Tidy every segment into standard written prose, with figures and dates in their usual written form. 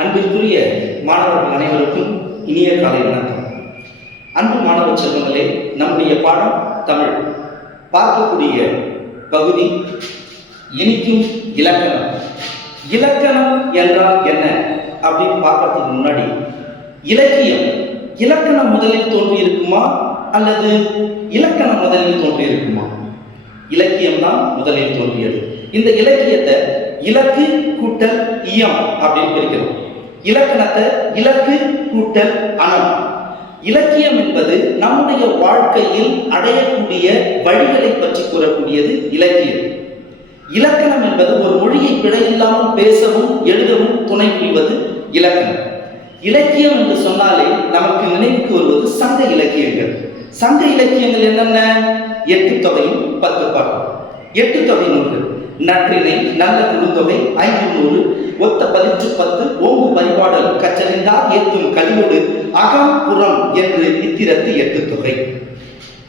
அன்பிற்குரிய மாணவர்கள் அனைவருக்கும் இனிய காலை வணக்கம். அன்பு மாணவ செல்வங்களே, நம்முடைய பாடம் தமிழ். பார்க்கக்கூடிய பகுதி இனிக்கும் இலக்கணம். இலக்கணம் என்றால் என்ன அப்படின்னு பார்க்கறதுக்கு முன்னாடி, இலக்கணம் முதலில் தோன்றியிருக்குமா அல்லது இலக்கணம் முதலில் தோன்றியிருக்குமா? இலக்கியம் தான் முதலில் தோன்றியது. இந்த இலக்கியத்தை இலக்கு கூட்டல் இயம் அப்படின்னு பிரிக்கிறோம். இலக்கணத்தை இலக்கு கூட்டல் அனம். இலக்கியம் என்பது நம்முடைய வாழ்க்கையில் அடையக்கூடிய வழிகளை பற்றி கூறக்கூடியது இலக்கியம். இலக்கணம் என்பது ஒரு மொழியை பிழையில்லாமல் பேசவும் எழுதவும் துணை புரிவது இலக்கணம். இலக்கியம் என்று சொன்னாலே நமக்கு நினைவுக்கு வருவது சங்க இலக்கியங்கள். சங்க இலக்கியங்கள் என்னென்ன? 8 தொகையும் 10 பாட்டும். 8 தொகை நூல்கள்: நற்றிணை, நல்ல குறுந்தொகை, 500, ஒத்த பதிற்று 10, ஓங்கு பரிபாடல், கற்றறிந்தார் ஏத்தும் கலியோடு, அகம் புறம் என்று இத்திரத்து 8 தொகை.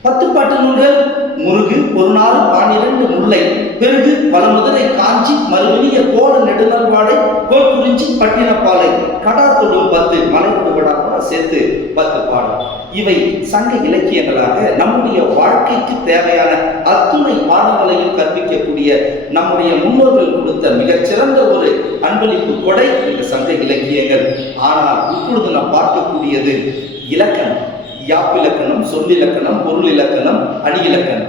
10 பாட்டு நூல்கள்: முருகு, ஒரு நாள், 12 முல்லை, பெருகு, வளமுதலை, காஞ்சி, மறுவெளிய, கோல நெடுநல்வாடை, கோல் குறிஞ்சி, பட்டினப்பாலை, கடா தொடும் 10, மலைவிடுபடா சேர்த்து 10 பாடல். இவை சங்க இலக்கியங்களாக நம்முடைய வாழ்க்கைக்கு தேவையான அத்துணை பாடங்களையும் கற்பிக்கக்கூடிய நம்முடைய முன்னோர்கள் கொடுத்த மிகச்சிறந்த ஒரு அன்பளிப்பு கொடை இந்த சங்க இலக்கியங்கள். ஆனால் இப்பொழுது நாம் பார்க்கக்கூடியது இலக்கணம். யாப்பிலக்கணம், சொல்லிலக்கணம், பொருள் இலக்கணம், அணி இலக்கணம்.